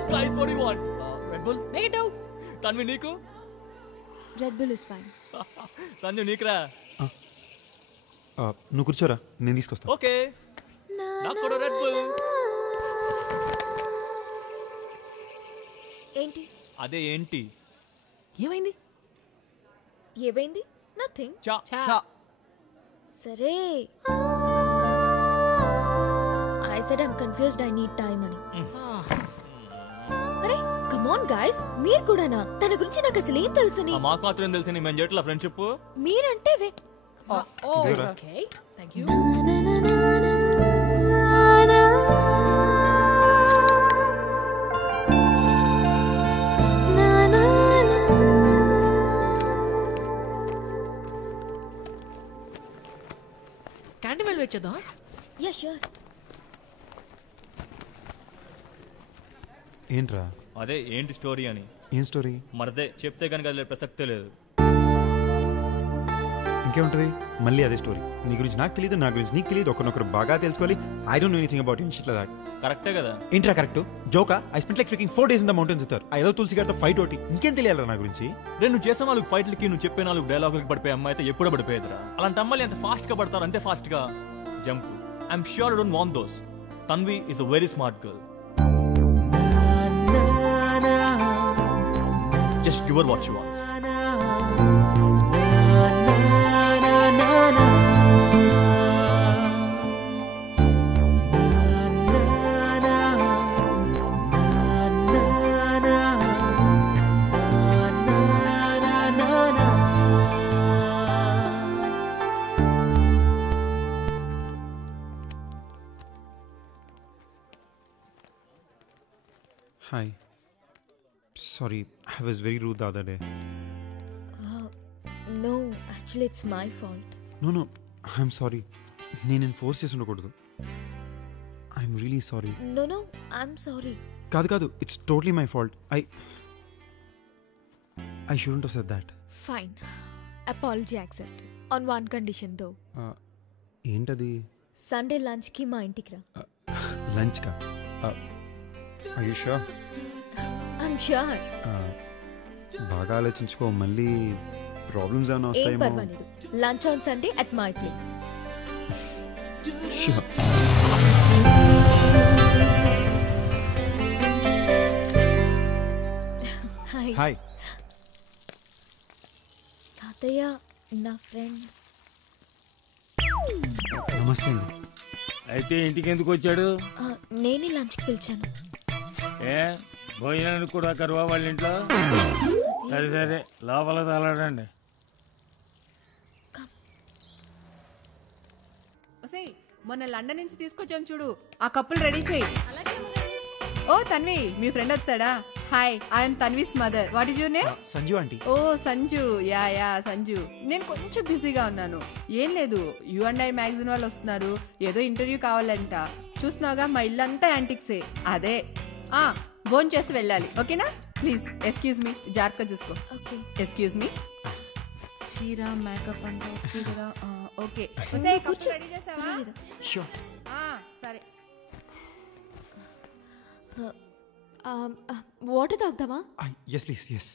up, guys. What do you want? Red Bull? Negative. Tanvi, నీకు? Red Bull is fine. Sanju నీకురా? నువ్వు కూర్చోరా, నేను తీసుకొస్తా. ఓకే. నాకు కూడా Red Bull. ఏంటి? అదే ఏంటి? ఏమైంది? ఏమైంది? నథింగ్. చా. సరే. I said I'm confused. I need time అని. అరే కమ్ ఆన్ గైస్, మీరు కూడానా? తన గురించి నాకు అసలు ఏం తెలుసని? మాకు మాత్రం తెలుసని మేము చేయట్లా ఫ్రెండ్షిప్. మీరంటే ఓకే థ్యాంక్ యూ. క్యాంటీన్ వెళ్ళి వచ్చేద్దాం. Yeah sure. ఏంట్రా? అదే ఏంటి స్టోరీ అని. ఏం స్టోరీ? మరదే చెప్తే కనుక అది ప్రసక్తే లేదు. ఇంకేముంటుంది, మళ్ళీ అదే స్టోరీ. నీ గురించి నాకు తెలియదు, నా గురించి నీకు తెలియదు, ఒకరినొకరు బాగా తెలుసుకోవాలి. I don't know anything about you shit like that. కరెక్టే కదా? ఏంట్రా కరెక్ట్? జోకా? I spent like freaking 4 days in the mountains with her. ఆ ఏదో తులసి గారితో ఫైట్ ఒకటి, ఇంకేం తెలియాలరా నా గురించి? నువ్వు చేసే 4 ఫైట్లకి, నువ్వు చెప్పే 4 డైలాగులకి పడిపోయే అమ్మాయి అయితే ఎప్పుడో పడిపోయేదిరా. అలాంటి అమ్మాయిలు ఎంత ఫాస్ట్ గా పడతారు, అంతే ఫాస్ట్ గా jump. I'm sure I don't want those. Tanvi is a very smart girl. Just give her what she wants. Hi. Sorry, I was very rude the other day. No, actually it's my fault. No, I'm sorry. నేను force చేసి ఉండకూడదు. I'm really sorry. No, I'm sorry. కాదు, it's totally my fault. I shouldn't have said that. Fine. Apology accepted. On one condition though. ఏంటది? Sunday lunch కి మా ఇంటికి రా. Lunch కా? Are you sure? I'm sure. బాగా ఆలోచించుకో, మళ్ళీ ప్రాబ్లమ్స్ ఏమైనా ఏం వస్తాయేమో. పర్వాలేదు. Lunch on Sunday at my place. Sure. Hi. Hi. తాతయ్య, నా ఫ్రెండ్. నమస్తే అండి. అయితే ఇంటికి ఎందుకు వచ్చాడు? నేనే లంచ్కి పిలిచాను. భోజనానికి కూడా కరువా వాళ్ళ ఇంట్లో? సరే లోపల తలాడండి. మొన్న లండన్ నుంచి తీసుకొచ్చాం చూడు, ఆ కప్పులు రెడీ చేయి. ఓ తన్వి, మీ ఫ్రెండ్ వచ్చాడా? Hi, I'm Tanvi's mother. What is your name? Sanju aunty. Oh Sanju. Yeah Sanju. నేను కొంచెం బిజీగా ఉన్నాను. ఏం లేదు, U&I మ్యాగజైన్ వాళ్ళు వస్తున్నారు, ఏదో ఇంటర్వ్యూ కావాలంట. చూస్తున్నావుగా మా ఇల్లంతా యాంటిక్సే. అదే భోజనం చేసి వెళ్ళాలి, ఓకేనా? ప్లీజ్ ఎక్స్క్యూజ్ మీ, జాగ్రత్తగా చూసుకో. Excuse me. చీర మేకప్ అంటే ఓకే కదా? ఓకే. రెడీ చేసావా? సరే. వాటర్ తాగుతావా? Yes, please. Yes.